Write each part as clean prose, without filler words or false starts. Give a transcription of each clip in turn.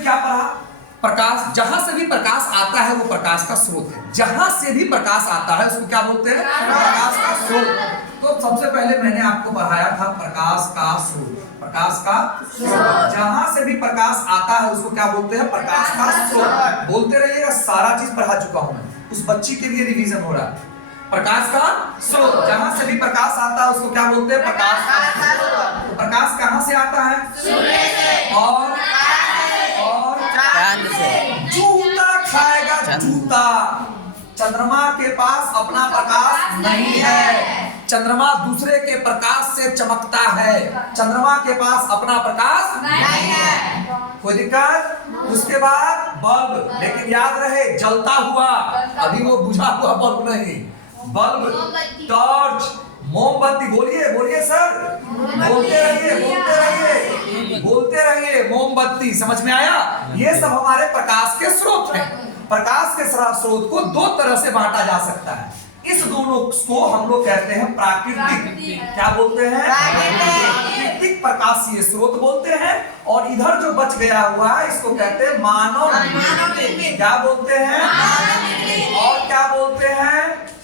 क्या पढ़ा? प्रकाश, जहां से भी प्रकाश आता है वो प्रकाश का स्रोत है। जहां से भी प्रकाश आता है उसको क्या बोलते हैं? प्रकाश का स्रोत। तो सबसे पहले मैंने आपको पढ़ाया था प्रकाश का स्रोत। प्रकाश का स्रोत, जहां से भी प्रकाश आता है उसको क्या बोलते हैं? प्रकाश का स्रोत। बोलते रहिएगा, सारा चीज पढ़ा चुका हूं मैं, उस बच्ची के लिए रिवीजन हो रहा है। प्रकाश का स्रोत, जहां से भी प्रकाश आता है उसको क्या बोलते हैं? प्रकाश का स्रोत। तो प्रकाश कहां से आता है? सूर्य से और चांद से। जूता खाएगा, जूता। चंद्रमा के पास अपना प्रकाश नहीं है। चंद्रमा दूसरे के प्रकाश से चमकता है। चंद्रमा के पास अपना प्रकाश नहीं है। कोई दिक्कत? उसके बाद बल्ब, लेकिन याद रहे जलता हुआ, अभी वो बुझा हुआ बल्ब नहीं। बल्ब, टॉर्च, मोमबत्ती। बोलिए बोलिए सर, बोलते रहिए बोलते रहिए बोलते रहिए। मोमबत्ती, समझ में आया? ये सब हमारे प्रकाश के स्रोत हैं। प्रकाश के स्रोत को दो तरह से बांटा जा सकता है। इस दोनों को हम लोग कहते हैं प्राकृतिक। क्या बोलते हैं? प्राकृतिक प्रकाशीय स्रोत बोलते हैं। और इधर जो बच गया हुआ है इसको कहते हैं मानव निर्मित। क्या बोलते हैं? और क्या बोलते हैं?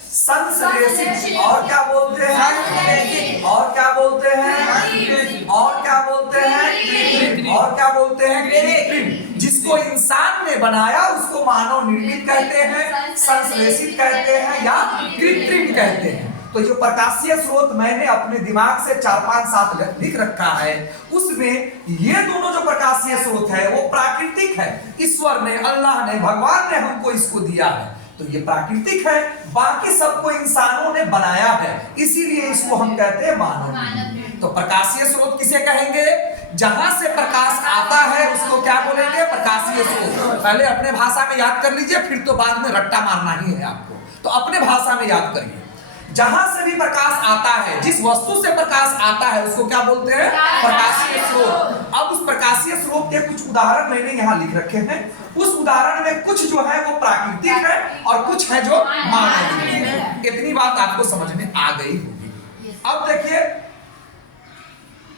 संश्लेषित। और क्या बोलते हैं? और क्या बोलते हैं? और क्या बोलते हैं? कृत्रिम। और क्या बोलते हैं? कृत्रिम। जिसको इंसान ने बनाया उसको मानव निर्मित कहते हैं, संश्लेषित कहते हैं या कृत्रिम कहते हैं। तो जो प्रकाशीय स्रोत मैंने अपने दिमाग से 4-5-7 लिख रखा है, उसमें ये दोनों जो प्रकाशीय स्रोत है वो प्राकृतिक है। ईश्वर ने, अल्लाह ने, भगवान ने हमको इसको दिया है, तो ये प्राकृतिक है। बाकी सबको इंसानों ने बनाया है, इसीलिए इसको हम कहते हैं मानव। तो प्रकाशीय स्रोत किसे कहेंगे? जहां से प्रकाश आता है उसको क्या बोलेंगे? प्रकाशीय स्रोत। पहले अपने भाषा में याद कर लीजिए, फिर तो बाद में रट्टा मारना ही है आपको। तो अपने भाषा में याद करिए। जहां से भी प्रकाश आता है, जिस वस्तु से प्रकाश आता है उसको क्या बोलते हैं? प्रकाशीय स्रोत। अब उस प्रकाशीय स्रोत के कुछ उदाहरण मैंने यहाँ लिख रखे हैं। उस उदाहरण में कुछ जो है वो प्राकृतिक है और कुछ है जो मानव है। इतनी बात आपको समझ में आ गई होगी। अब देखिए,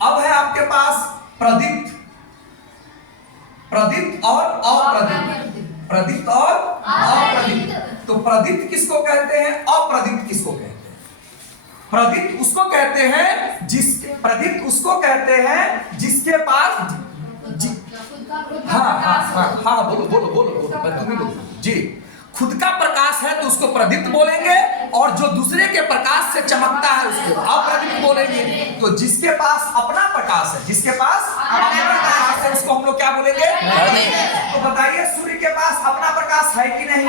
अब है आपके पास प्रदीप्त, प्रदीप्त और अप्रदीप्त। प्रदीप्त और अप्रदीप्त। तो प्रदीप्त किसको कहते हैं? अप्रदीप्त किसको कहते हैं? प्रदीप्त उसको कहते हैं प्रदीप्त उसको कहते हैं जिसके पास हाँ बोलो बोलो बोलो बोलो, तुम ही बोलो जी। खुद का प्रकाश है तो उसको प्रदीप्त बोलेंगे, और जो दूसरे के प्रकाश से चमकता है उसको अप्रदीप्त बोलेंगे। तो जिसके पास अपना प्रकाश है, जिसके पास अपना प्रकाश है उसको हम लोग क्या बोलेंगे? तो बताइए, सूर्य के पास अपना प्रकाश है कि नहीं?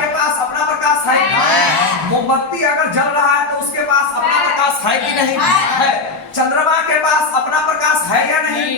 के पास अपना प्रकाश है कि नहीं? मोमबत्ती अगर जल रहा है तो उसके पास अपना प्रकाश है कि नहीं? है। चंद्रमा के पास अपना प्रकाश है या नहीं?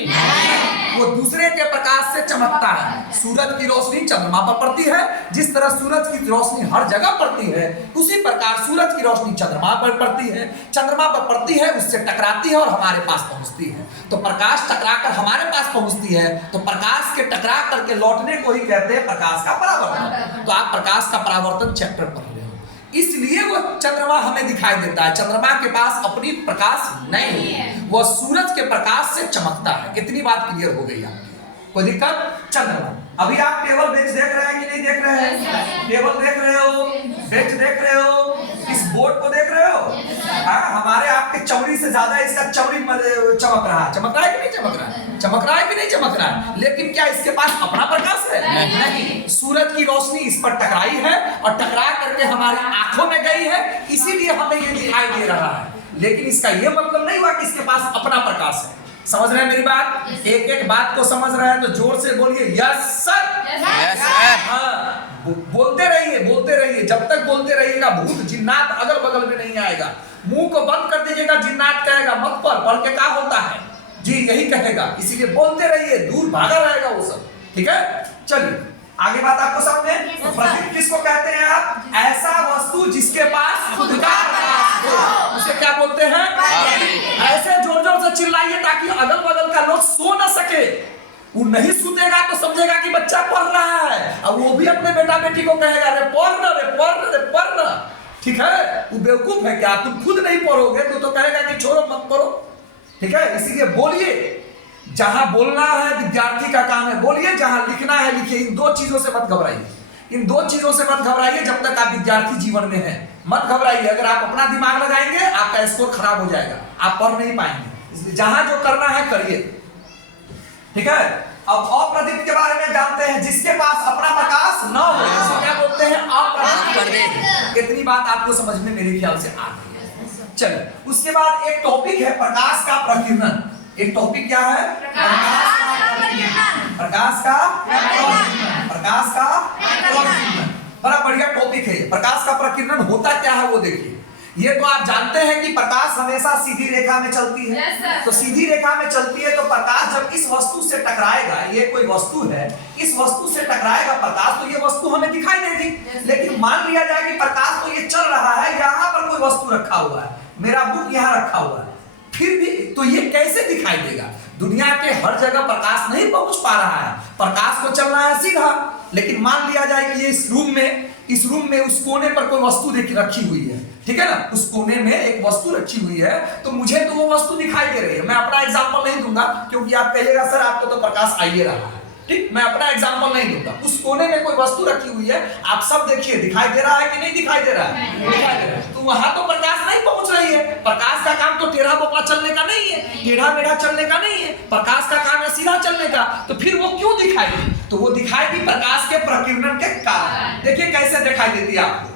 वो दूसरे के प्रकाश से चमकता है। सूरज की रोशनी चंद्रमा पर पड़ती है, जिस तरह सूरज की रोशनी हर जगह पड़ती है, उसी प्रकार सूरज की रोशनी चंद्रमा पर पड़ती है। चंद्रमा पर पड़ती है, उससे टकराती है और हमारे पास पहुंचती है। तो प्रकाश टकराकर हमारे पास पहुंचती है, तो प्रकाश के टकरा करके लौटने को ही कहते हैं प्रकाश का परावर्तन। तो आप प्रकाश का परावर्तन चैप्टर पढ़ रहे हो, इसलिए वो चंद्रमा हमें दिखाई देता है। चंद्रमा के पास अपनी प्रकाश नहीं है, वो सूरज के प्रकाश से चमकता है। कितनी बात क्लियर हो गई आपकी? कोई दिक्कत? चंद्रमा। अभी आप टेबल बेंच देख रहे हैं कि नहीं देख रहे हैं? टेबल देख रहे हो, बेंच देख रहे हो, इस बोर्ड को देख रहे हो? हमारे आपके चमड़ी से ज्यादा इसका चमड़ी चमक रहा है। चमक रहा है कि नहीं चमक रहा है? चमक रहा है कि नहीं चमक रहा है? लेकिन क्या इसके पास अपना प्रकाश है? नहीं। सूरज की रोशनी इस पर टकराई है और टकरा करके हमारी आंखों में गई है, इसीलिए हमें ये दिखाई दे रहा है। लेकिन इसका ये मतलब नहीं हुआ कि इसके पास अपना प्रकाश है। समझ रहे हैं मेरी बात? एक एक बात को समझ रहे हैं तो जोर से बोलिए यस सर। हाँ, बोलते रहिए। जब तक बोलते रहिएगा भूत जिन्नात अगल बगल में नहीं आएगा। मुंह को बंद कर दीजिएगा, जिन्नात कहेगा मत पढ़ के क्या होता है जी, यही कहेगा। इसीलिए बोलते रहिए, दूर भागा रहेगा वो सब। ठीक है, चलिए आगे बात आपको समझ में। प्रदीप्त किसको कहते हैं आप? ऐसा वस्तु जिसके पास खुद का प्रकाश हो, उसे क्या बोलते हैं? ऐसे जोर जोर से चिल्लाइए ताकि अगल बगल का लोग सो न सके। वो नहीं सुतेगा तो समझेगा कि बच्चा पढ़ रहा है, और वो भी अपने बेटा बेटी को कहेगा रे पढ़ ना। ठीक है, वो बेवकूफ है क्या? तुम खुद नहीं पढ़ोगे तो कहेगा कि छोड़ो मत पढ़ो। ठीक है, इसीलिए बोलिए, जहां बोलना है विद्यार्थी का काम है बोलिए, जहां लिखना है लिखिए। इन दो चीजों से मत घबराइए, इन दो चीजों से मत घबराइए जब तक आप विद्यार्थी जीवन में हैं। मत घबराइए, अगर आप अपना दिमाग लगाएंगे आपका स्कोर खराब हो जाएगा, आप पढ़ नहीं पाएंगे। इसलिए जहां जो करना है करिए, ठीक है। अब अप्रदीप्त के बारे में जानते हैं, जिसके पास अपना प्रकाश न हो इसको क्या बोलते हैं? अप्रदीप्त। इतनी बात आपको समझ में मेरे ख्याल से आ गई है। चलिए, उसके बाद एक टॉपिक है प्रकाश का प्रकीर्णन। एक टॉपिक क्या है? प्रकाश का प्रकीर्णन। बड़ा बढ़िया टॉपिक है। प्रकाश का प्रकीर्णन होता क्या है वो देखिए। ये तो आप जानते हैं कि प्रकाश हमेशा सीधी रेखा में चलती है। तो सीधी रेखा में चलती है तो प्रकाश जब इस वस्तु से टकराएगा, ये कोई वस्तु है, इस वस्तु से टकराएगा प्रकाश, तो ये वस्तु हमें दिखाई देगी। लेकिन मान लिया जाए कि प्रकाश तो ये चल रहा है, यहाँ पर कोई वस्तु रखा हुआ है, मेरा बुक यहाँ रखा हुआ है, फिर भी तो ये कैसे दिखाई देगा? दुनिया के हर जगह प्रकाश नहीं पहुंच पा रहा है, प्रकाश को चलना है सीधा। लेकिन मान लिया जाए कि इस रूम में उस कोने पर कोई वस्तु रखी हुई है, ठीक है ना, उस कोने में एक वस्तु रखी हुई है, तो मुझे तो वो वस्तु दिखाई दे रही है। मैं अपना एग्जांपल नहीं दूंगा क्योंकि आप कहिएगा सर आपको तो प्रकाश आ ही रहा है, ठीक। मैं अपना एग्जांपल नहीं दूंगा। उस कोने में कोई वस्तु रखी हुई है, आप सब देखिए दिखाई दे रहा है कि नहीं दिखाई दे रहा है? दिखाई दे रहा है। तो वहां तो प्रकाश नहीं पहुंच रही है। प्रकाश का काम तो टेढ़ा बोकला चलने का नहीं है, टेढ़ा मेढ़ा चलने का नहीं है, प्रकाश का काम है सीधा चलने का। तो फिर वो क्यों दिखाई दी? तो वो दिखाई दी प्रकाश के प्रकीर्णन के कारण। देखिए कैसे दिखाई देती है आपको,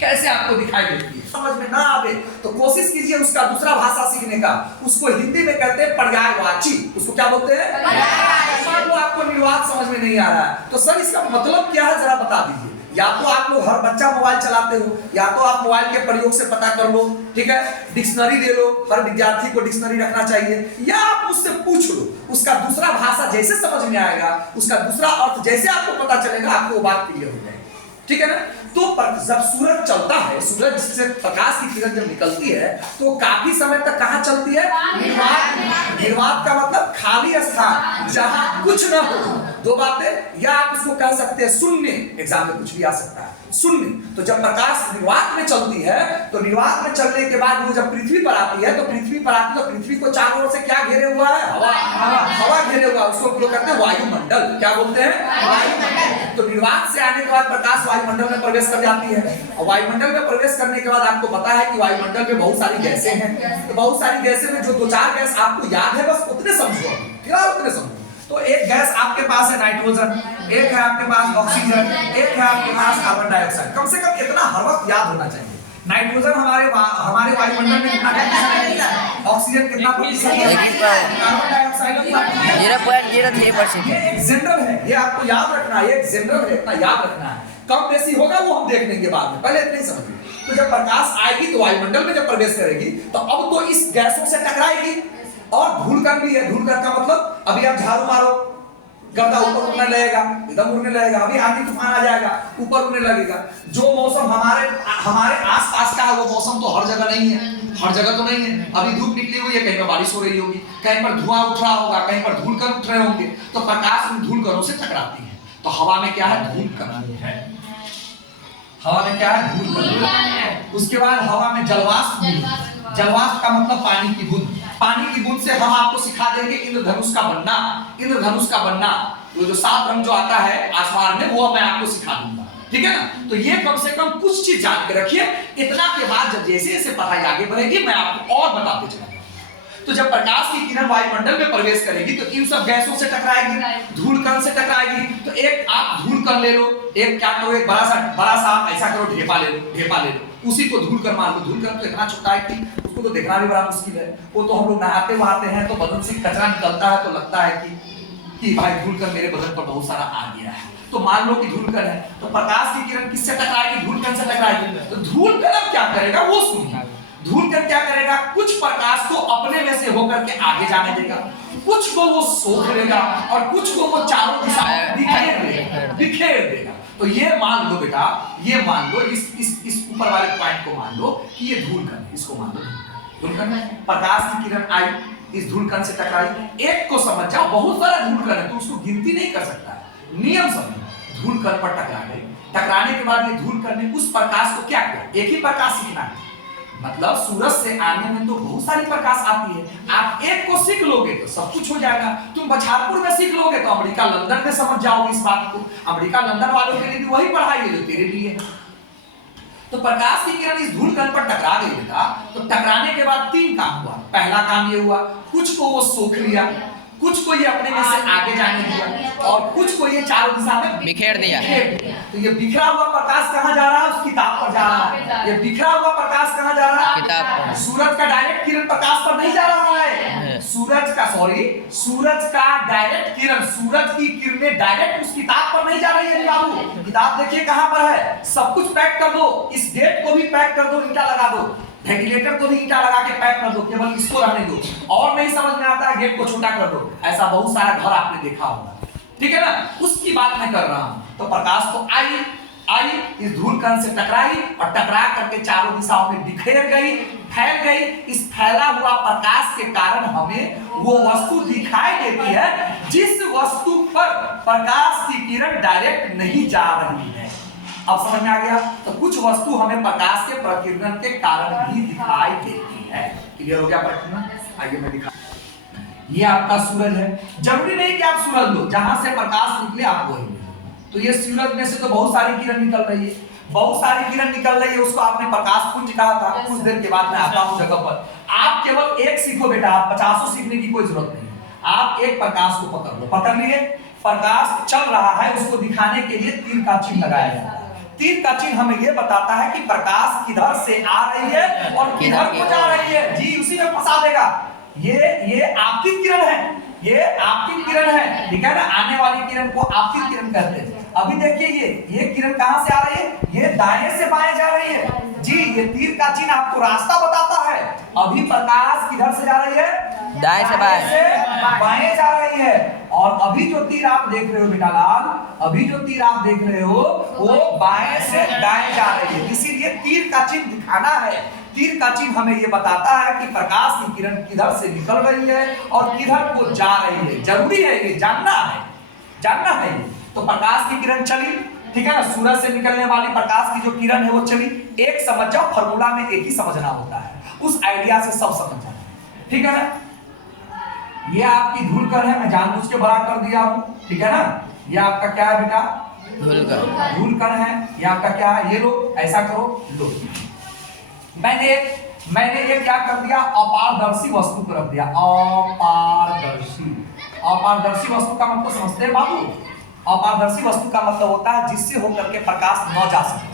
कैसे आपको दिखाई देती है। समझ में ना आवे तो कोशिश कीजिए उसका दूसरा भाषा सीखने का। उसको हिंदी में कहते हैं पर्यायवाची। उसको क्या बोलते हैं? पर्यायवाची। आपको निर्वात समझ में नहीं आ रहा है तो सर इसका मतलब क्या है जरा बता दीजिए। या तो आप लोग, हर बच्चा मोबाइल चलाते हो, या तो आप मोबाइल के प्रयोग से पता कर लो, ठीक है, डिक्शनरी दे लो, हर विद्यार्थी को डिक्शनरी रखना चाहिए, या आप उससे पूछ लो, उसका दूसरा भाषा जैसे समझ में आएगा, उसका दूसरा अर्थ जैसे आपको पता चलेगा, आपको वो बात क्लियर हो जाएगी, ठीक है ना। तो जब सूरज चलता है, सूरज से प्रकाश की किरण जब निकलती है तो काफी समय तक कहां चलती है? निर्वात। निर्वात का मतलब खाली स्थान, जहां कुछ ना हो। दो बातें, या आप इसको कह सकते हैं शून्य, एग्जाम में कुछ भी आ सकता है, शून्य। तो जब प्रकाश निर्वात में चलती है तो निर्वात में चलने के बाद वो जब पृथ्वी पर आती है तो पृथ्वी पर आती है तो पृथ्वी को चारों ओर से क्या घेरे हुआ है? हवा। हवा घेरे हुआ, उसको हम लोग कहते हैं वायुमंडल। क्या बोलते हैं? वायुमंडल। तो निर्वात से आने के बाद प्रकाश वायुमंडल में प्रवेश कर जाती है, और वायुमंडल में प्रवेश करने के बाद आपको पता है कि वायुमंडल में बहुत सारी गैसें हैं। तो बहुत सारी गैसें में जो दो चार गैस आपको याद है बस उतने समझो, फिलहाल उतने समझो। तो एक गैस आपके पास है नाइट्रोजन, एक है आपके पास ऑक्सीजन, एक है आपके पास कार्बन डाइऑक्साइड। कम से कम इतना हर वक्त याद होना चाहिए। नाइट्रोजन हमारे वायुमंडल में कितना है? ऑक्सीजन कितना प्रतिशत है? Carbon dioxide 0.03%। ये एक जनरल है, ये आपको याद रखना है, एक जनरल है, इतना याद रखना है। कम बेसी होगा वो हम देख लेंगे बाद में, पहले इतना ही समझिए। तो जब प्रकाश आएगी तो वायुमंडल में जब प्रवेश करेगी तो अब तो इस गैसों से टकराएगी। और धूलकण भी है। धूलकण का मतलब अभी आप झाड़ू मारो, गर्दा ऊपर उड़ने लगेगा, एकदम उड़ने लगेगा। अभी आंधी तूफान आ जाएगा, ऊपर उड़ने लगेगा। जो मौसम हमारे आसपास का है वो मौसम तो हर जगह नहीं है, हर जगह तो नहीं है। अभी धूप निकली हुई है, कहीं पर बारिश हो रही होगी, कहीं पर धुआं उठ रहा होगा, कहीं पर धूलकण उठ रहे होंगे। तो प्रकाश उन धूलकणों से टकराती है। तो हवा में क्या है? धूलकण है। हवा में क्या है? धूलकण। उसके बाद हवा में जलवाष्प। जलवाष्प का मतलब पानी की बूंद। पानी की बूंद से हम आपको सिखा देंगे इंद्रधनुष का बनना। इंद्रधनुष का बनना, वो जो 7 रंग जो आता है आसमान में, वो मैं आपको सिखा दूंगा, ठीक है ना। तो ये कम से कम कुछ चीज जान के रखिए। इतना के बाद जब जैसे जैसे पढ़ाई आगे बढ़ेगी मैं आपको और बताते चलूंगा। तो जब प्रकाश की किरण वायुमंडल में प्रवेश करेगी तो इन सब गैसों से टकराएगी, धूलकण से टकराएगी। तो एक आप धूलकण ले लो, एक क्या करो, एक बड़ा सा आप ऐसा करो, ढेपा ले लो, उसी को धूलकण मान लो। धूलकण तो इतना छोटा है कि उसको तो देखना भी बड़ा मुश्किल है। वो तो हम लोग नहाते वहाते हैं तो बदन से कचरा निकलता है तो लगता है कि भाई धूलकण मेरे बदन पर बहुत सारा आ गया है। तो मान लो कि धूलकण है, तो प्रकाश की किरण किससे टकराएगी? धूलकण से टकराएगी। तो धूलकण अब क्या करेगा वो सुनिए। धूलकण क्या करेगा? कुछ प्रकाश को अपने में से होकर के आगे जाने देगा, कुछ को वो सोख लेगा और कुछ को वो चारों दिशाओं में बिखेर देगा। तो ये मान लो बेटा, ये मान लो, इस ऊपर वाले पॉइंट को मान लो कि ये धूलकण, इसको मान लो धूलकण। प्रकाश की किरण आई, इस धूलकण से टकराई। एक को समझ जाओ, बहुत सारा धूलकण है तो उसको गिनती नहीं कर सकता है। नियम समझो, धूलकण पर टकरा गई। टकराने के बाद ये धूलकण ने उस प्रकाश को क्या किया? एक ही प्रकाश सीखना है। मतलब सूरज से आने में तो बहुत सारी प्रकाश आती है। आप एक को सीख लोगे तो सब कुछ हो जाएगा। तुम बछारपुर में सीख लोगे तो अमेरिका लंदन में समझ जाओगे इस बात को। अमेरिका लंदन वालों के लिए भी वही पढ़ाई है जो तेरे लिए है। तो प्रकाश की किरण इस धूल कण पर टकरा गई बेटा, तो टकराने के बाद 3 काम हुआ। पहला काम ये हुआ, कुछ को वो सोख लिया, कुछ को ये अपने में से आगे जाने दिया, और कुछ को ये चारों दिशा में बिखेर दिया। तो ये बिखरा हुआ प्रकाश कहाँ जा रहा है? उस किताब पर जा रहा है। ये बिखरा हुआ प्रकाश कहाँ जा रहा है? किताब पर। सूरज का डायरेक्ट किरण प्रकाश पर नहीं जा रहा है। सूरज का डायरेक्ट किरण, सूरज की किरणें डायरेक्ट उस किताब पर नहीं जा रही है बाबू। किताब देखिए कहाँ पर है। सब कुछ पैक कर दो, इस गेट को भी पैक कर दो, ईंटा लगा दो, वेंटिलेटर को भी ईंटा लगा के पैक कर दो, केवल इसको रहने दो। और नहीं समझ में आता है गेट को छोटा कर दो। ऐसा बहुत सारा घर आपने देखा होगा, ठीक है ना? उसकी बात मैं कर रहा हूं। तो प्रकाश तो आई इस धूल कण से टकराई और टकरा करके चारों दिशाओं में बिखेर गई, फैल गई। इस फैला हुआ प्रकाश के कारण हमें वो वस्तु दिखाई देती है जिस वस्तु पर प्रकाश की किरण डायरेक्ट नहीं जा रही है। अब समझ में आ गया? तो कुछ वस्तु हमें प्रकाश के प्रकीर्णन के कारण ही दिखाई देती है। क्लियर हो गया प्रकीर्णन? आगे मैं दिखा। ये आपका सूरज है। जरूरी नहीं कि आप सूरज लो, जहां से प्रकाश निकले आप वही लो। तो ये सूरज में से तो बहुत सारी किरण निकल रही है, बहुत सारी किरण निकल रही है। उसको आपने प्रकाश पुंज कहा था। कुछ देर के बाद मैं आता हूं जगह पर। आप केवल एक सीखो बेटा, आप 50 सीखने की कोई जरूरत नहीं है। आप एक प्रकाश को पकड़ लो। पकड़ लिए? प्रकाश चल रहा है, उसको दिखाने के लिए तीर का चिन्ह लगाया जाता है। तीर का चिन्ह हमें यह बताता है कि प्रकाश किधर से आ रही है और किधर को जा रही है। जी, उसी में फंसा देगा। ये आपकी किरण है, ये आपकी किरण है, ठीक है ना? आने वाली किरण को आपकी किरण कहते हैं। अभी देखिए ये किरण कहां से आ रही है? ये दाएं से बाएं जा रही है। जी, ये तीर का चिन्ह आपको रास्ता बताता है। अभी प्रकाश किधर से जा रही है? दाएं से बाएं जा रही है। और अभी जो तीर आप देख रहे हो बेटा लाल, अभी जो तीर आप देख रहे हो वो बाएं से दाएं जा रही है। इसीलिए तीर का चिन्ह दिखाना है। तीर का चिन्ह हमें ये बताता है कि प्रकाश की किरण किधर से निकल रही है और किधर को जा रही है। जरूरी है ये जानना है ये। तो प्रकाश की किरण चली, ठीक है ना? सूरज से निकलने वाली प्रकाश की जो किरण है वो चली। एक समझ जाओ, फॉर्मूला में एक ही समझना होता है, उस आइडिया से सब समझ जाना, ठीक है ना? ये आपकी धूल कण है, मैं जानबूझ के बड़ा कर दिया हूं, ठीक है ना? ये आपका क्या है बेटा? धूल कण है। ये आपका क्या है? ये लो, ऐसा करो, लो। मैंने ये क्या कर दिया? अपारदर्शी वस्तु को रख दिया। अपारदर्शी वस्तु का मतलब समझते हैं बाबू? अपारदर्शी वस्तु का मतलब होता है जिससे होकर के प्रकाश न जा सके।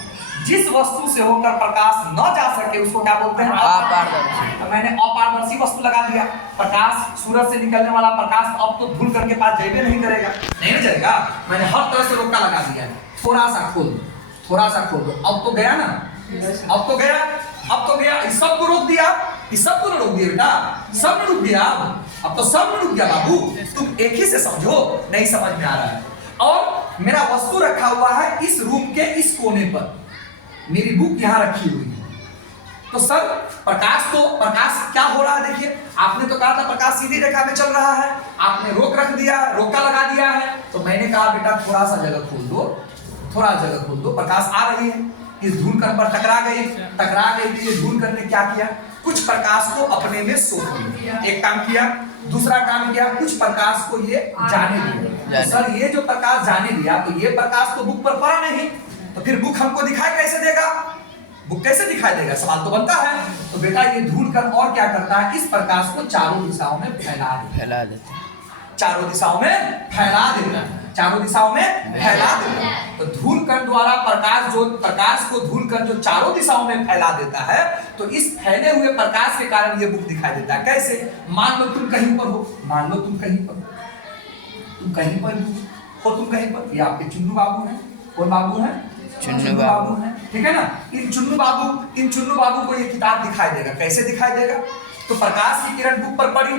जिस वस्तु से होकर प्रकाश न जा सके उसको क्या बोलते हैं? अपारदर्शी। तो मैंने अपारदर्शी वस्तु लगा दिया। प्रकाश, सूरज से निकलने वाला प्रकाश अब तो धूल कण के पास जाइए नहीं करेगा, नहीं जाएगा। मैंने हर तरह से रोका लगा दिया। थोड़ा सा खोल दो। अब तो गया ना? अब तो गया। इस सब को रोक दिया, इस सब को रोक दिया बेटा, सब ने रुक गया। अब तो सब ने रुक गया बाबू। तुम एक ही से समझो, नहीं समझ में आ रहा है। और मेरा वस्तु रखा हुआ है इस रूम के इस कोने पर, मेरी बुक यहाँ रखी हुई है। तो सर प्रकाश क्या हो रहा है? देखिए, आपने तो कहा था प्रकाश सीधी रेखा में चल रहा है, आपने रोका लगा दिया है। तो मैंने कहा बेटा थोड़ा सा जगह खोल दो, प्रकाश आ रही है। इस धूल कण पर टकरा गई थी। ये धूल कण ने क्या किया? कुछ प्रकाश को अपने में सोख लिया। एक काम किया, दूसरा काम किया, कुछ प्रकाश को ये जाने दिया। तो सर ये जो प्रकाश जाने दिया, तो ये प्रकाश तो बुक पर पड़ा नहीं, तो फिर बुक हमको दिखाई कैसे देगा? बुक कैसे दिखाई देगा? सवाल तो बनता है। तो बेटा ये धूल कण और क्या करता है? इस प्रकाश को चारों दिशाओं में फैला देता है। चारों दिशाओं में फैला देता है। तो धूल कण द्वारा प्रकाश को धूल कण जो चारों दिशाओं में फैला देता है, तो इस फैले हुए प्रकाश के कारण ये बुक दिखाई देता है। कैसे? मान लो तुम कहीं पर हो, ये आपके चुन्नू बाबू हैं। कौन बाबू हैं? चुन्नू बाबू हैं, ठीक है ना? इन चुन्नू बाबू को ये किताब दिखाई देगा। कैसे दिखाई देगा? तो प्रकाश की किरण बुक पर पड़ी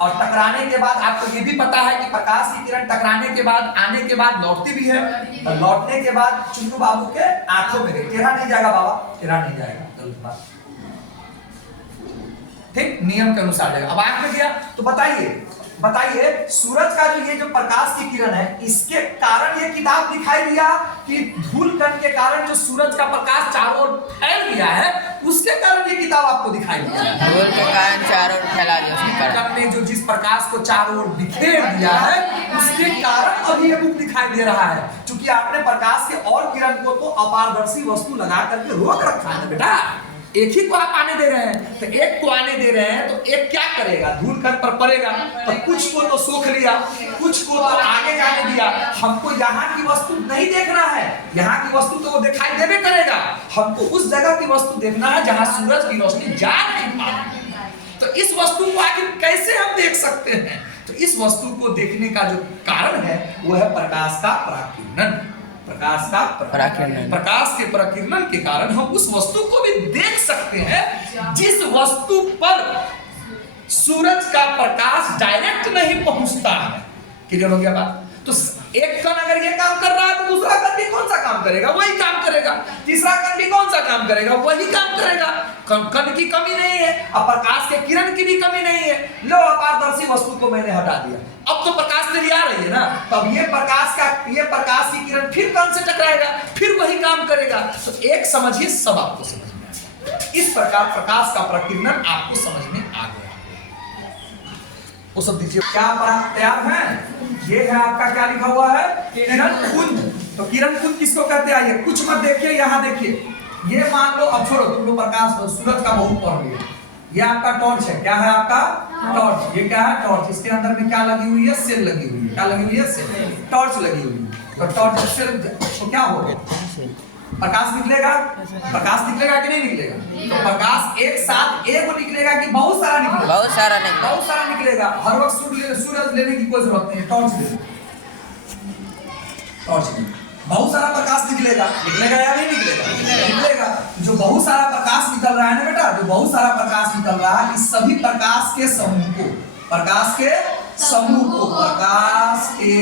और टकराने के बाद आपको ये भी पता है कि प्रकाश की किरण टकराने के बाद आने के बाद लौटती भी है। और लौटने के बाद चुन्नू बाबू के आंखों में गई। टेढ़ा नहीं जाएगा बाबा, टेढ़ा नहीं जाएगा, गलत बात, ठीक? नियम के अनुसार जाएगा। अब आंख में गया तो बताइए सूरज का जो प्रकाश की किरण है, इसके कारण ये किताब दिखाई दिया कि धूल कण के कारण जो सूरज का प्रकाश चारों ओर फैल गया है, उसके कारण ये किताब आपको दिखाई दे रहा है। धूल के कारण चारों ओर फैला दिया उसके कारण। आपने जो जिस प्रकाश को चारों ओर बिखेर दिया है उसके कारण अभी ये मुख दिखाई दे रहा है, क्योंकि आपने प्रकाश के और किरण को तो अपारदर्शी वस्तु लगा करके रोक रखा है बेटा। एक ही को आप आने दे रहे हैं, तो एक को आने दे रहे हैं, तो एक क्या करेगा, धूल कण पर पड़ेगा, तो कुछ को तो सोख लिया, कुछ को तो आगे जाने दिया। हमको यहाँ की वस्तु नहीं देखना है, यहाँ की वस्तु तो वो दिखाई देवे करेगा, हमको उस जगह की वस्तु देखना है जहाँ सूरज की रोशनी जा नहीं पाती। तो इस वस्तु को आखिर कैसे हम देख सकते हैं? तो इस वस्तु को देखने का जो कारण है वो है प्रकाश का पराकिरणन। प्रकाश का पराकिरणन। प्रकाश के पराकिरणन के कारण हम उस वस्तु को भी देख सकते हैं जिस वस्तु पर सूरज का प्रकाश डायरेक्ट नहीं पहुंचता है। क्लियर हो गया बात? तो एक कण अगर ये काम कर रहा है तो दूसरा कण भी कौन सा काम करेगा? वही काम करेगा। तीसरा कण भी कौन सा काम करेगा? वही काम करेगा। कण की कमी नहीं है और प्रकाश के किरण की भी कमी नहीं है। लो अपारदर्शी वस्तु को मैंने हटा दिया, अब तो प्रकाश तेरी आ रही है ना, तब ये प्रकाश की किरण फिर कण से टकराएगा, फिर वही काम करेगा। तो एक समझिए, सब आपको समझ में आ गया। इस प्रकार प्रकाश का प्रकीर्णन आपको समझ में आ गया। वो सब दीजिए, क्या आप तैयार हैं? ये है आपका क्या लिखा हुआ है? किरण पुंज। तो किरण पुंज किसको कहते हैं? ये कुछ मत देखिए, यहाँ देखिए। ये मान लो, अब छोड़ो, तुम लोग प्रकाश सूरज का बहुत पढ़ लिए। ये आपका टॉर्च है। क्या है आपका? टॉर्च। ये क्या है? टॉर्च। इसके अंदर में क्या लगी हुई है? सेल लगी हुई है। क्या लगी हुई है? सेल। टॉर्च लगी हुई है। तो टॉर्च से तो क्या होगा? प्रकाश निकलेगा। प्रकाश निकलेगा कि नहीं निकलेगा? तो प्रकाश एक साथ एक निकलेगा कि बहुत सारा निकलेगा? बहुत सारा नहीं, बहुत सारा निकलेगा। हर वक्त सूरज लेने की कोई जरूरत नहीं है, टॉर्च ले। टॉर्च बहुत सारा प्रकाश निकलेगा। निकलेगा या नहीं निकलेगा? निकलेगा। जो बहुत सारा प्रकाश निकल रहा है ना बेटा, जो बहुत सारा प्रकाश निकल रहा है, इस सभी प्रकाश के समूह को, प्रकाश के समूह को, प्रकाश के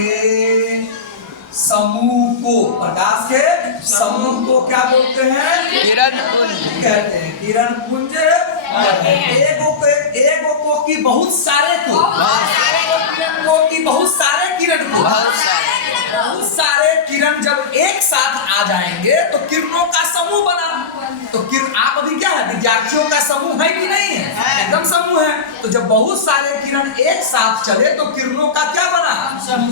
समूह को, प्रकाश के समूह को क्या बोलते हैं? किरण पुंज कहते हैं। किरण पुंज एगो को की बहुत सारे को, किरण को की बहुत सारे किरण को, बहुत सारे किरण जब एक साथ आ जाएंगे तो किरणों का समूह बना। तो किरण, आप अभी क्या है, विद्यार्थियों का समूह है कि नहीं है? एकदम समूह है। तो जब बहुत सारे किरण एक साथ चले तो किरणों का क्या बना?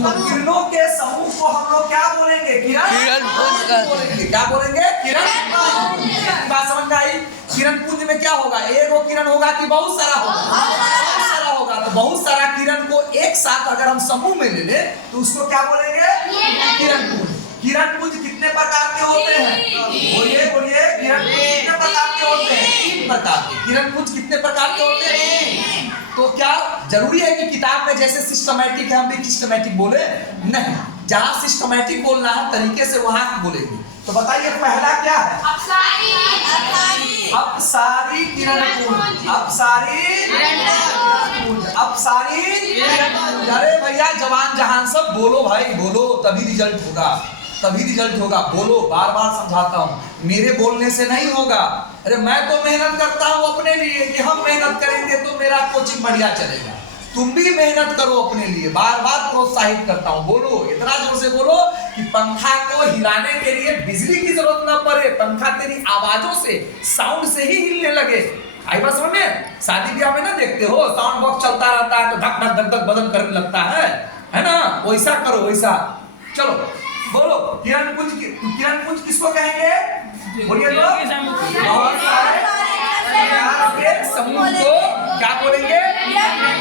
तो किरणों के समूह को हम लोग क्या बोलेंगे? किरण पुंज बोलेंगे। क्या बोलेंगे? किरण पुंज। बात समझ में आई? किरण पुंज में क्या होगा? एक वो किरण होगा कि बहुत सारा होगा? बहुत सारा होगा। तो बहुत सारा किरण को एक साथ अगर हम समूह में ले ले तो उसको क्या बोलेंगे? किरण पुंज। किरण पुंज कितने प्रकार के होते हैं? बोलिए बोलिए, किरण पुंज कितने प्रकार के होते हैं? 3 प्रकार के। किरण पुंज कितने प्रकार के होते हैं? तो क्या जरूरी है कि किताब में जैसे सिस्टमैटिक है हम भी सिस्टमैटिक बोले? नहीं, जहाँ सिस्टमैटिक बोलना है तरीके से वहां बोलेंगे। तो बताइए पहला क्या है? अपसारी किरण पुंज। अपसारी किरण पुंज। अपसारी किरण पुंज। अरे भैया जवान जहान सब बोलो भाई, बोलो तभी रिजल्ट होगा, तभी रिजल्ट होगा। बोलो, बार बार समझाता हूँ, मेरे बोलने से नहीं होगा। अरे मैं तो मेहनत करता हूँ अपने लिए कि हम मेहनत करेंगे तो मेरा कोचिंग बढ़िया चलेगा। तुम भी मेहनत करो अपने लिए, बार बार प्रोत्साहित करता हूँ। बोलो, इतना जोर से बोलो कि पंखा को हिलाने के लिए बिजली की जरूरत ना पड़े, पंखा तेरी आवाजों से, साउंड से ही हिलने लगे। आई बात समझ में? शादी ब्याह में ना देखते हो, साउंड बॉक्स चलता रहता है तो धक धक धक धक बदन करने लगता है ना? वैसा करो, वैसा। चलो बोलो, किरण पुंज किसको कहेंगे? बोलिए तो। बहुत सारे समूह को क्या बोलेंगे?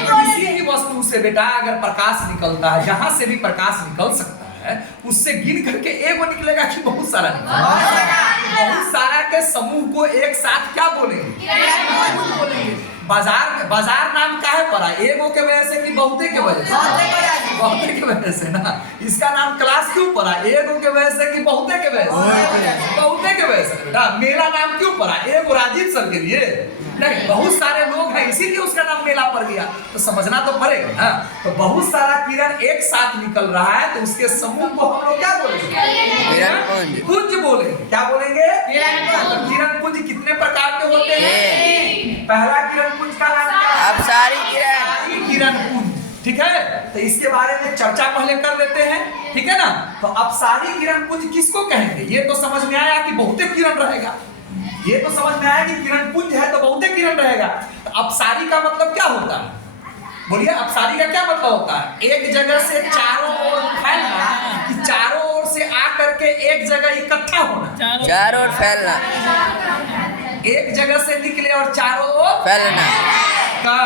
किसी भी वस्तु से बेटा अगर प्रकाश निकलता है, जहां से भी प्रकाश निकल सकता है, उससे गिन करके एक निकलेगा कि बहुत सारा निकलेगा? बहुत सारा के समूह को एक साथ क्या बोलेंगे? बाजार नाम का है पड़ा? एगो के वजह से कि बहुते के वजह से? बहुते के वजह से ना। इसका नाम क्लास क्यों पड़ा? एगो के वजह से कि बहुते के वजह से? बहुते के वजह से बेटा। मेला नाम क्यों पड़ा? एगो राजीव सर के लिए नहीं, बहुत सारे लोग हैं इसीलिए उसका नाम मेला पड़ गया। तो समझना तो पड़ेगा ना। तो बहुत सारा किरण एक साथ निकल रहा है तो उसके समूह को हम लोग क्या बोलेंगे? किरण पुंज बोलेंगे। क्या बोलेंगे? किरण पुंज कितने प्रकार के होते हैं? पहला किरण पुंज का नाम क्या है? अपसारी किरण पुंज। ठीक है, तो इसके बारे में चर्चा पहले कर लेते हैं, ठीक है ना? तो अपसारी किरण पुंज किसको कहेंगे? ये तो समझ में आया कि बहुते किरण रहेगा, ये तो समझ में आया कि किरण पुंज है तो बहुते किरण रहेगा। तो अपसारी का मतलब क्या होता है? बोलिए, अपसारी का क्या मतलब होता है? एक जगह से चारों ओर फैलना, कि चारों ओर से आकर के एक जगह इकट्ठा होना, चारों ओर फैलना, एक जगह से निकले और चारों ओर फैलना का।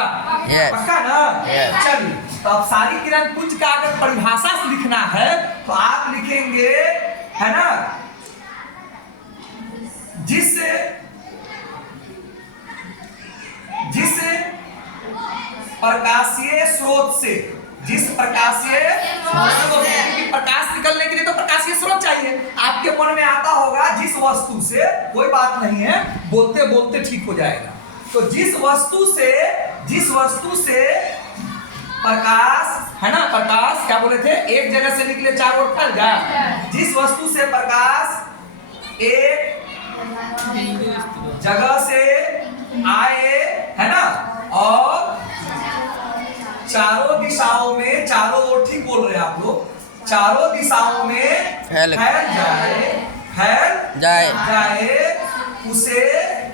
Yes. पक्का ना? Yes. चलिए, तो अपसारी किरण पुंज का अगर परिभाषा से लिखना है तो आप लिखेंगे, है ना, जिस प्रकाशीय स्रोत से, जिस प्रकाशीय स्रोत से, क्योंकि प्रकाश निकलने के लिए तो प्रकाशीय स्रोत चाहिए। आपके मन में आता होगा जिस वस्तु से, कोई बात नहीं है, बोलते बोलते ठीक हो जाएगा। तो जिस वस्तु से प्रकाश, है ना, प्रकाश क्या बोले थे, एक जगह से निकले चारों ओर फैल जाए। जिस वस्तु से प्रकाश एक जगह से आए, है ना, और चारों दिशाओं में, चारों ओर, ठीक बोल रहे हैं आप लोग, चारों दिशाओं में फैल जाए, उसे,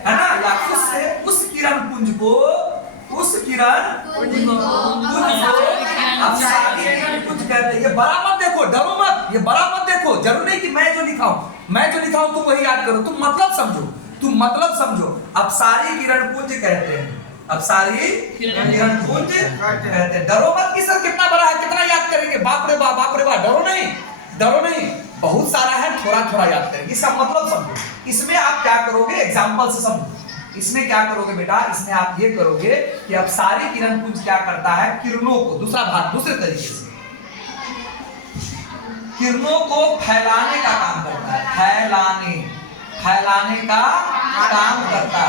है ना, या उससे, उस किरण पुंज को अपसारी किरण पुंज कहते हैं। ये बड़ा मत देखो, डरो मत, ये बड़ा मत देखो, जरूर नहीं कि मैं जो लिखा हूं तुम वही याद करो, तुम मतलब समझो। अपसारी किरण पुंज कहते हैं, अपसारी किरण पुंज कहते हैं। डरो मत कि सर कितना बड़ा है, कितना याद करेंगे, बाप रे बाप, डरो नहीं, बहुत सारा है, थोड़ा याद करेंगे। इसका मतलब समझो। इसमें आप क्या करोगे, एग्जांपल से समझो। इसमें क्या करोगे बेटा, इसमें आप ये करोगे कि अपसारी किरण पुंज क्या करता है, किरणों को, दूसरा भाग दूसरे तरीके से, किरणों को फैलाने का काम करता है, फैलाने का काम करता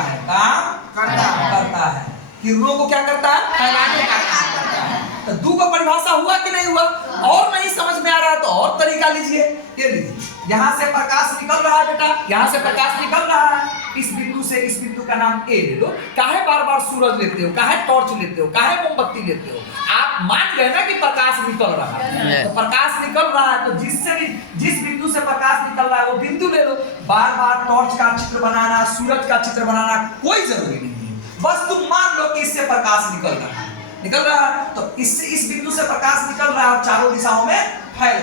है। किरणों को क्या करता है, फैलाने का काम करता है। तो दू का परिभाषा हुआ कि नहीं हुआ? और नहीं समझ में आ रहा है तो और तरीका लीजिए, ये लीजिए। यहाँ से प्रकाश निकल रहा है बेटा, यहाँ से प्रकाश निकल रहा है, इस बिंदु से इस बिंदु का नाम ए ले लो। काहे बार-बार सूरज लेते हो, काहे टॉर्च लेते हो, काहे मोमबत्ती लेते हो? आप मान गए ना कि प्रकाश निकल रहा है, तो प्रकाश निकल रहा है, तो जिस बिंदु से प्रकाश निकल रहा है वो बिंदु ले लो। बार-बार टॉर्च का चित्र बनाना, सूरज का चित्र बनाना कोई जरूरी नहीं है, बस तुम मान लो कि इससे प्रकाश निकल रहा है, तो इससे, इस बिंदु से प्रकाश निकल रहा है और चारों दिशाओं में फैल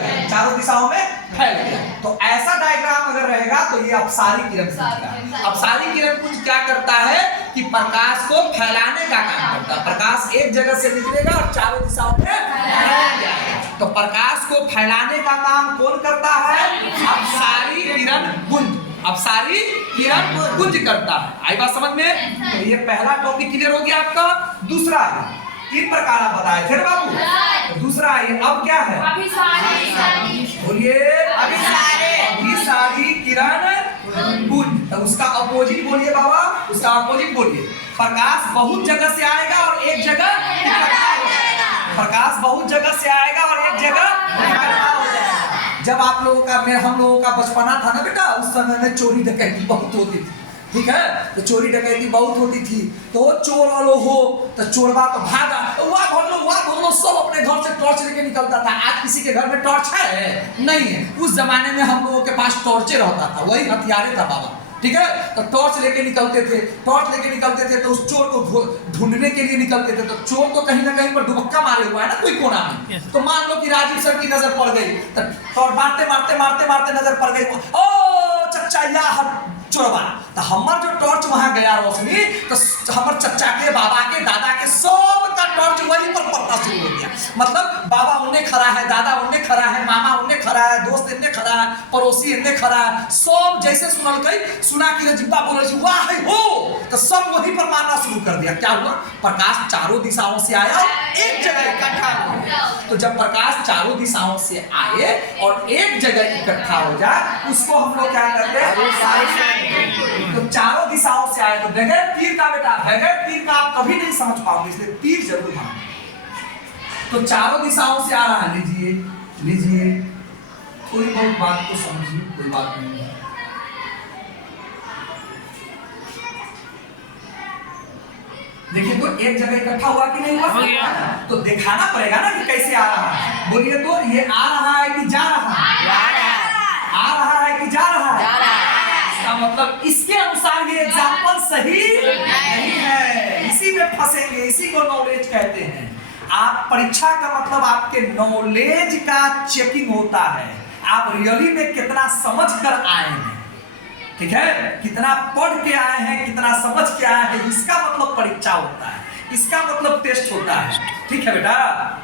गया। तो ऐसा डायग्राम अगर रहेगा तो ये अपसारी किरण पुंज का। अपसारी किरण पुंज क्या करता है कि प्रकाश को फैलाने का काम करता है। प्रकाश एक जगह से निकलेगा और चारों दिशाओं में फैल जाएगा। तो प्रकाश को फैलाने का काम कौन करता है? अपसारी किरण पुंज। अपसारी किरण पुंज करता है। आई बात समझ में? तो ये पहला टॉपिक क्लियर हो गया आपका। दूसरा है, तीन प्रकार आप बताए थे बाबू। दूसरा है, अब क्या है? बोलिए, अभिसारी किरण पुंज। तो उसका अपोजिट बोलिए बाबा, उसका अपोजिट बोलिए। प्रकाश बहुत जगह से आएगा और एक जगह इकट्ठा हो जाएगा। प्रकाश बहुत जगह से आएगा और एक जगह इकट्ठा हो जाएगा। जब आप लोगों का, हम लोगों का बचपना था ना बेटा, उस समय में चोरी डकैती बहुत होती थी, ठीक है? तो चोरी डकैती बहुत होती थी, तो चोर वालो हो तो चोरवा तो भागा, वाह भर लो, सब अपने घर से टॉर्च लेके निकलता था। आज किसी के घर में टॉर्च है? नहीं है। उस जमाने में हम लोगों के पास टॉर्चे रहता था, वही हथियारे था बाबा, ठीक है? तो टॉर्च लेके निकलते थे, तो उस चोर को ढूंढने के लिए निकलते थे। तो चोर तो कहीं ना कहीं पर दुबक्का मारे हुआ है ना कोई कोना में। तो मान लो कि राजीव सर की नजर पड़ गई, तो मारते नजर पड़ गई, ओ चच्चा या चोरबा, तो हमार जो टॉर्च वहां गया रोशनी, तो हमारे चच्चा के, बाबा के, दादा के सब का टॉर्च वहीं पर पड़ना शुरू हो गया। मतलब बाबा उन्हें खड़ा है, दादा उन्हें खड़ा है, मामा उन्हें खड़ा है, दोस्त इन्हें खड़ा है, पड़ोसी इन्हें खड़ा है, सब जैसे सुना कि रजिब्बा बोल रही वाह है हो, तो सब वहीं पर मारना शुरू कर दिया। क्या हुआ? प्रकाश चारों दिशाओं से आया और एक जगह इकट्ठा हो गया। तो जब प्रकाश चारों दिशाओं से आए और एक जगह इकट्ठा हो जाए, उसको हम लोग क्या करते हैं? तो चारों दिशाओं से आए। तो बगैर तीर का बेटा, बगैर तीर का आप कभी नहीं समझ पाओगे, इसलिए तीर जरूर मानो। तो चारों दिशाओं से आ रहा है, लीजिए थोड़ी बहुत बात को समझिए, कोई बात नहीं है। देखिए तो एक जगह इकट्ठा हुआ कि नहीं हुआ? तो दिखाना पड़ेगा ना कि कैसे आ रहा है। बोलिए तो ये आ रहा है कि जा रहा है? आ रहा है कि जा रहा है? मतलब इसके अनुसार ये फंसेंगे, इसी को नॉलेज कहते हैं। आप परीक्षा का मतलब आपके नॉलेज का चेकिंग होता है, आप रियली में कितना समझ कर आए हैं, ठीक है, कितना पढ़ के आए हैं, कितना समझ के आए हैं, इसका मतलब परीक्षा होता है, इसका मतलब टेस्ट होता है। ठीक है बेटा,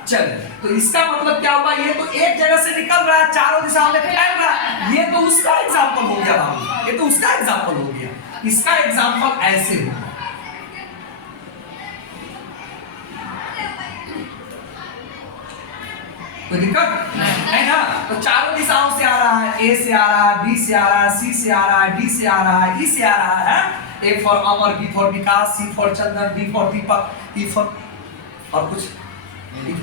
चलिए, तो इसका मतलब क्या हुआ, ये तो एक जगह से निकल रहा है, चारों दिशाओं में फैल रहा है, ये तो उसका एग्जाम्पल हो गया बाबू, ये तो उसका एग्जाम्पल हो गया। इसका एग्जाम्पल ऐसे होगा, कोई दिक्कत नहीं ना। तो चारों दिशाओं से आ रहा है, ए से आ रहा है, बी से आ रहा है, सी से आ रहा है, डी से आ रहा है, ई से आ रहा है। A for Amar, B for Vikas, C for Chandan, D for Deepak, E for और कुछ, ई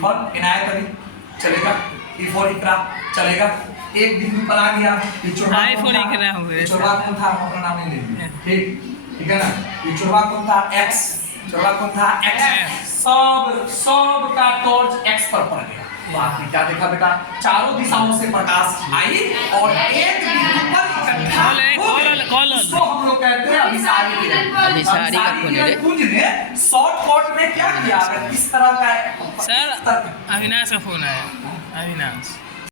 फॉर इनायत अली चलेगा, ई फॉर इकरा चलेगा। एक बिंदु पर आ गया, ये चौराहा कौन था, अपना नाम नहीं लेंगे, ठीक है ना। ये चौराहा कौन था, एक्स, चौराहा कौन था, एक्स। सब का टॉर्च एक्स पर पड़ गया। तो आपने क्या देखा बेटा, चारों दिशाओं से प्रकाश आई और एक बिंदु पर इकट्ठा हो गए। उसको हम लोग कहते हैं अभिसारी किरण। अभिसारी पुंज ने शॉर्टकट में क्या किया, अगर इस तरह का सर अविनाश का फोन आया, अविनाश